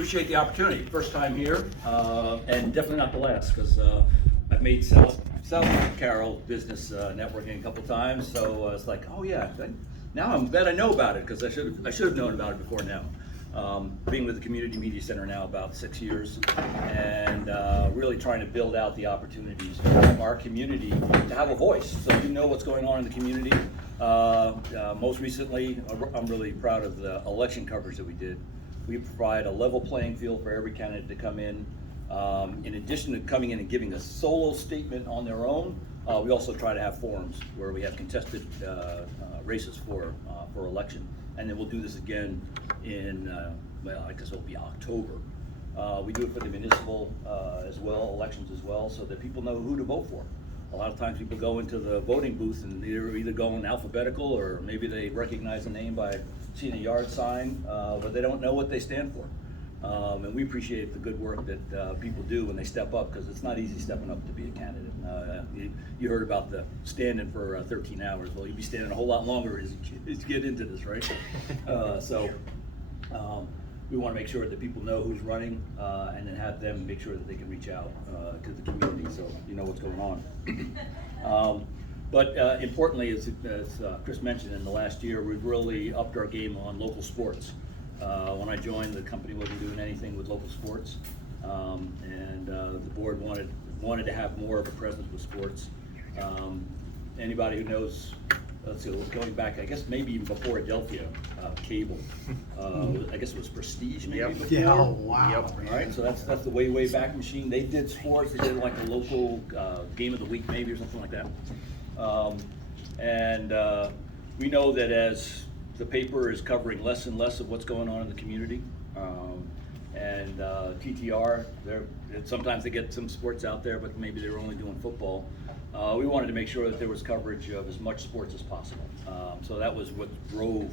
Appreciate the opportunity. First time here, and definitely not the last, because I've made South Carroll business networking a couple times. So it's like, oh yeah, now I'm glad I know about it, because I should have known about it before now. Being with the Community Media Center now about 6 years, and really trying to build out the opportunities for our community to have a voice, so you know what's going on in the community. Most recently, I'm really proud of the election coverage that we did. We provide a level playing field for every candidate to come in. In addition to coming in and giving a solo statement on their own, we also try to have forums where we have contested races for election. And then we'll do this again in, well, I guess it'll be October. We do it for the municipal as well, elections as well, so that people know who to vote for. A lot of times people go into the voting booth and they're either going alphabetical, or maybe they recognize a name by seeing a yard sign, but they don't know what they stand for. And we appreciate the good work that people do when they step up, because it's not easy stepping up to be a candidate. You heard about the standing for 13 hours. Well, you'd be standing a whole lot longer as you get into this, right? We want to make sure that people know who's running, and then have them make sure that they can reach out to the community, so you know what's going on. But importantly, as Chris mentioned, in the last year, we've really upped our game on local sports. When I joined, the company wasn't doing anything with local sports, and the board wanted to have more of a presence with sports. Anybody who knows, let's see, going back, I guess maybe even before Adelphia, cable. I guess it was Prestige maybe before. Yeah, oh, wow. Yep. All right, so that's the way back machine. They did sports. They did like a local game of the week maybe, or something like that. We know that as the paper is covering less and less of what's going on in the community, TTR, sometimes they get some sports out there, but maybe they're only doing football. We wanted to make sure that there was coverage of as much sports as possible. So that was what drove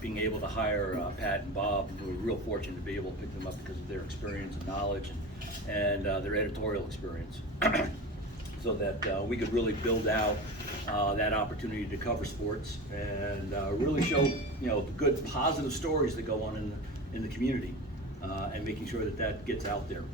being able to hire Pat and Bob, and we were real fortunate to be able to pick them up because of their experience and knowledge and their editorial experience. So that we could really build out that opportunity to cover sports and really show, the good positive stories that go on in the community, and making sure that gets out there.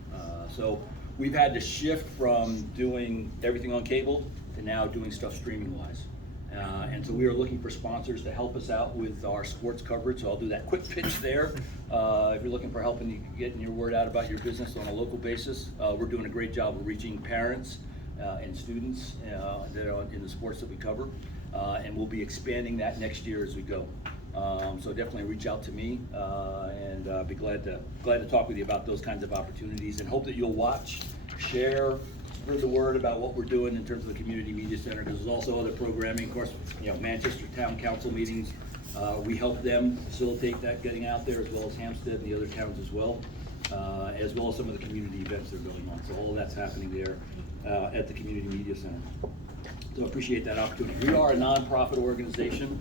So we've had to shift from doing everything on cable to now doing stuff streaming wise. And so we are looking for sponsors to help us out with our sports coverage. So I'll do that quick pitch there. If you're looking for help in getting your word out about your business on a local basis, we're doing a great job of reaching parents and students that are in the sports that we cover. And we'll be expanding that next year as we go. So definitely reach out to me, and be glad to talk with you about those kinds of opportunities, and hope that you'll watch, share, spread the word about what we're doing in terms of the Community Media Center, because there's also other programming. Of course, Manchester Town Council meetings, we help them facilitate that getting out there, as well as Hampstead and the other towns as well as some of the community events that are going on. So all of that's happening there at the Community Media Center. So I appreciate that opportunity. We are a nonprofit organization,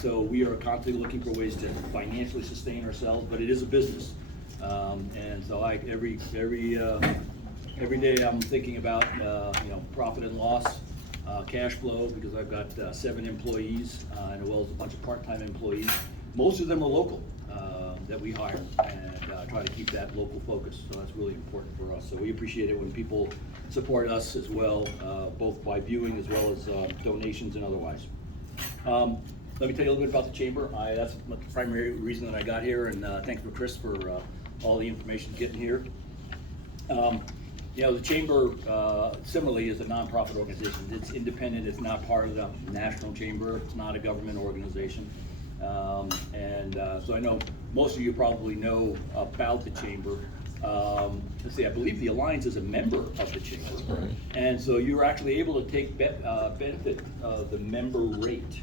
so we are constantly looking for ways to financially sustain ourselves, but it is a business. And so every day I'm thinking about profit and loss, cash flow, because I've got 7 employees, as well as a bunch of part-time employees. Most of them are local that we hire, and try to keep that local focus. So that's really important for us. So we appreciate it when people support us as well, both by viewing as well as donations and otherwise. Let me tell you a little bit about the chamber. That's the primary reason that I got here, and thanks for Chris for all the information getting here. The chamber similarly is a nonprofit organization. It's independent. It's not part of the national chamber. It's not a government organization. So I know most of you probably know about the chamber. Let's see, I believe the Alliance is a member of the chamber. Right. And so you're actually able to take benefit of the member rate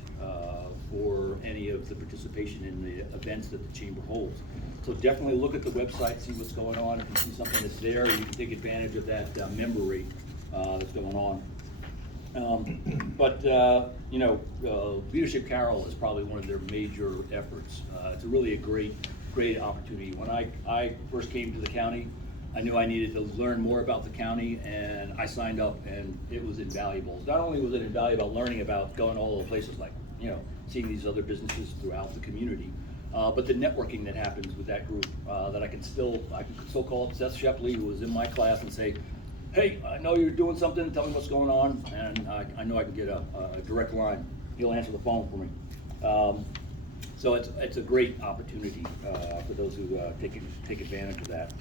for any of the participation in the events that the chamber holds. So definitely look at the website, see what's going on. If you see something that's there, you can take advantage of that member rate that's going on. Leadership Carroll is probably one of their major efforts. It's really a great opportunity. When I first came to the county, I knew I needed to learn more about the county, and I signed up, and it was invaluable. Not only was it invaluable learning about going all over places, like seeing these other businesses throughout the community, but the networking that happens with that group, that I can still call up Seth Shepley, who was in my class, and say, hey, I know you're doing something, tell me what's going on, and I know I can get a direct line. He'll answer the phone for me. So it's a great opportunity for those who take advantage of that.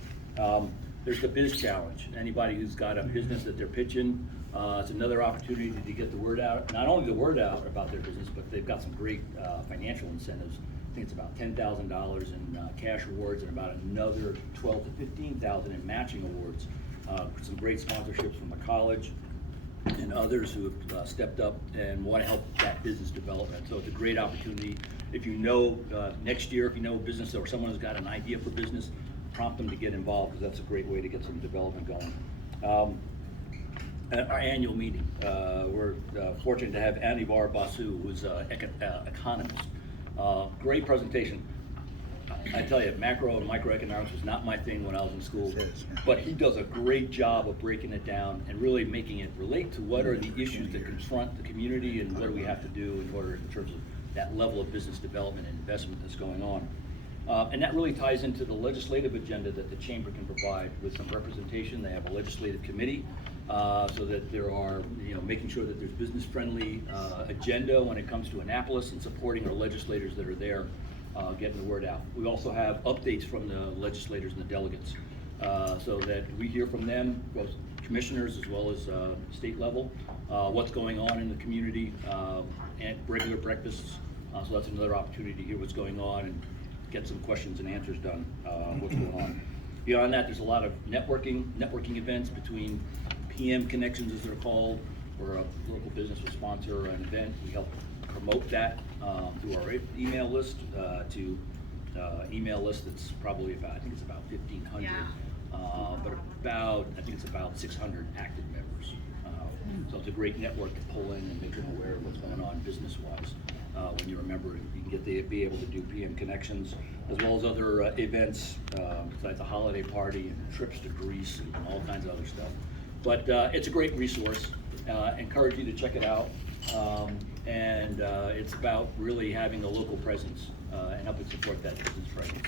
There's the Biz Challenge. Anybody who's got a business that they're pitching, it's another opportunity to get the word out. Not only the word out about their business, but they've got some great financial incentives. I think it's about $10,000 in cash awards and about another $12,000 to $15,000 in matching awards. Some great sponsorships from the college and others who have stepped up and want to help that business development. So it's a great opportunity. If you know next year, if you know business or someone has got an idea for business, prompt them to get involved, because that's a great way to get some development going. At our annual meeting, we're fortunate to have Anivar Basu, who's an economist. Great presentation. I tell you, macro and microeconomics was not my thing when I was in school, but he does a great job of breaking it down and really making it relate to what are the issues that confront the community and what do we have to do in terms of that level of business development and investment that's going on. And that really ties into the legislative agenda that the Chamber can provide with some representation. They have a legislative committee so that there are, making sure that there's business-friendly agenda when it comes to Annapolis and supporting our legislators that are there, getting the word out. We also have updates from the legislators and the delegates so that we hear from them, both commissioners as well as state level, what's going on in the community, and regular breakfasts. So that's another opportunity to hear what's going on and get some questions and answers done, what's going on. Beyond that, there's a lot of networking events between PM Connections, as they're called, where a local business will sponsor an event. We help promote that through our email list to email list that's probably about, I think it's about 1,500, yeah. But I think it's about 600 active members. So it's a great network to pull in and make them aware of what's going on business-wise. When you're a member, you can be able to do PM Connections, as well as other events, besides a holiday party and trips to Greece and all kinds of other stuff. But it's a great resource. Encourage you to check it out. And it's about really having a local presence and helping support that business presence.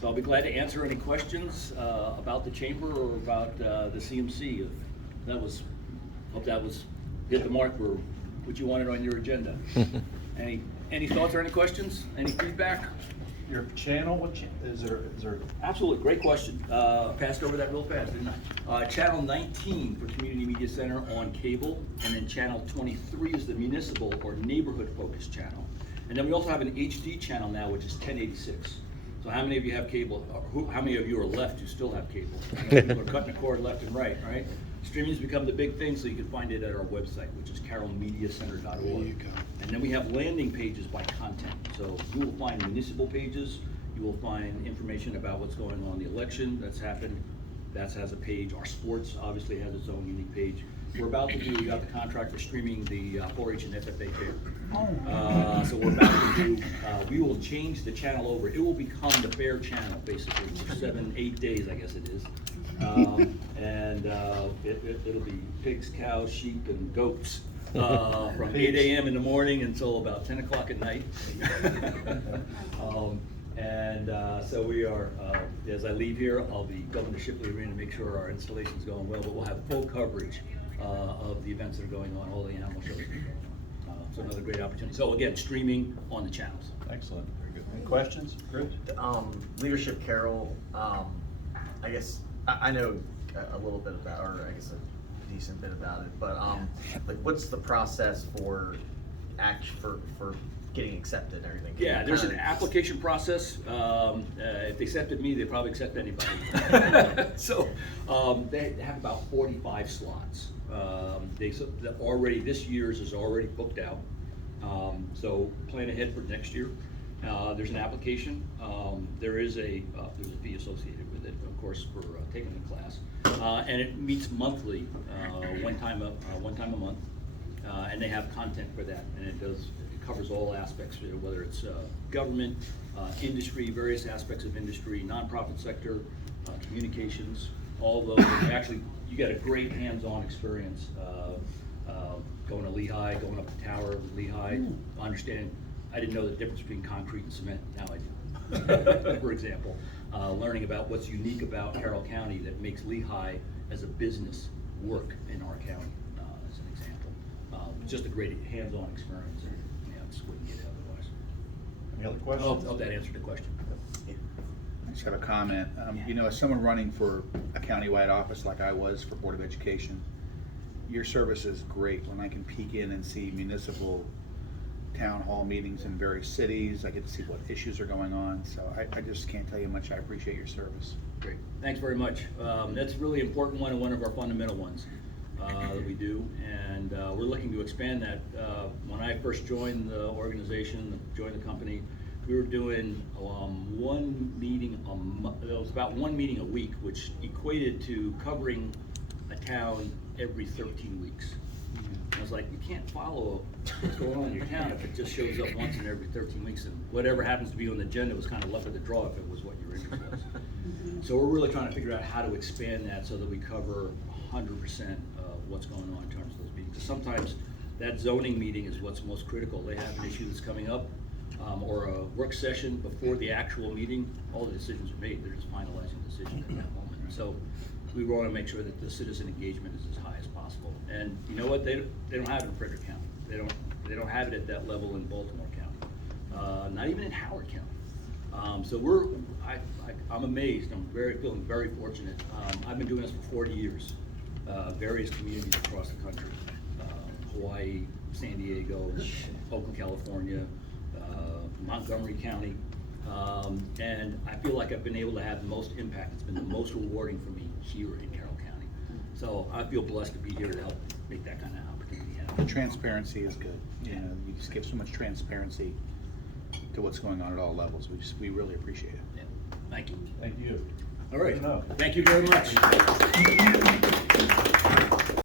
So I'll be glad to answer any questions about the Chamber or about the CMC. Hope that was hit the mark for what you wanted on your agenda. Any thoughts or any questions? Any feedback? Your channel, is there? Absolutely, great question. Passed over that real fast, didn't I? Channel 19 for Community Media Center on cable, and then channel 23 is the municipal or neighborhood focused channel. And then we also have an HD channel now, which is 1086. So how many of you have cable? How many of you are left who still have cable? People are cutting the cord left and right? Streaming's become the big thing, so you can find it at our website, which is carrollmediacenter.org. There you go. And then we have landing pages by content. So you will find municipal pages. You will find information about what's going on in the election that's happened. That has a page. Our sports obviously has its own unique page. We got the contract for streaming the 4-H and FFA fair. So we're about to do, we will change the channel over. It will become the fair channel, basically, for 7-8 days, I guess it is. And it'll be pigs, cows, sheep, and goats from 8 a.m. in the morning until about 10 o'clock at night. So we are, as I leave here, I'll be going to Shipley Arena to make sure our installation's going well, but we'll have full coverage of the events that are going on, all the animal shows. So another great opportunity. So again, streaming on the channels. Excellent, very good. Any questions, Chris? Leadership Carroll, I guess, I know a little bit about, or I guess a decent bit about it, but like, what's the process for getting accepted and everything? Yeah, there's an application process. If they accepted me, they probably accept anybody. So they have about 45 slots. Already this year's is already booked out. So plan ahead for next year. There's an application. There's a fee associated with it, of course, for taking the class, and it meets monthly, one time a month, and they have content for that, and it covers all aspects, whether it's government, industry, various aspects of industry, nonprofit sector, communications, all those. Actually, you get a great hands-on experience going to Lehigh, going up the tower with Lehigh, understanding. I didn't know the difference between concrete and cement. Now I do. for example. Learning about what's unique about Carroll County that makes Lehigh as a business work in our county, as an example. Just a great hands-on experience, and just wouldn't get it otherwise. Any other I questions? hope that answered the question. I just have a comment. As someone running for a countywide office like I was for Board of Education, your service is great when I can peek in and see municipal town hall meetings in various cities. I get to see what issues are going on. So I just can't tell you how much I appreciate your service. Great, thanks very much. That's a really important one and one of our fundamental ones that we do, and we're looking to expand that. When I first joined the organization, joined the company, we were doing one meeting it was about one meeting a week, which equated to covering a town every 13 weeks. I was like, you can't follow what's going on in your town if it just shows up once in every 13 weeks, and whatever happens to be on the agenda was kind of luck of the draw if it was what your interest was. So we're really trying to figure out how to expand that so that we cover 100% of what's going on in terms of those meetings. Sometimes that zoning meeting is what's most critical. They have an issue that's coming up, or a work session before the actual meeting. All the decisions are made. They're just finalizing the decision at that moment. So we want to make sure that the citizen engagement is as high as possible. And you know what? They don't have it in Frederick County. They don't have it at that level in Baltimore County. Not even in Howard County. So I'm amazed. I'm feeling very fortunate. I've been doing this for 40 years. Various communities across the country: Hawaii, San Diego, Oakland, California, Montgomery County. And I feel like I've been able to have the most impact. It's been the most rewarding for me here in Carroll County. So I feel blessed to be here to help make that kind of opportunity The happen. transparency is good. You just give so much transparency to what's going on at all levels. We really appreciate it. Yeah. Thank you. Thank you. All right. Good enough. Thank you very much.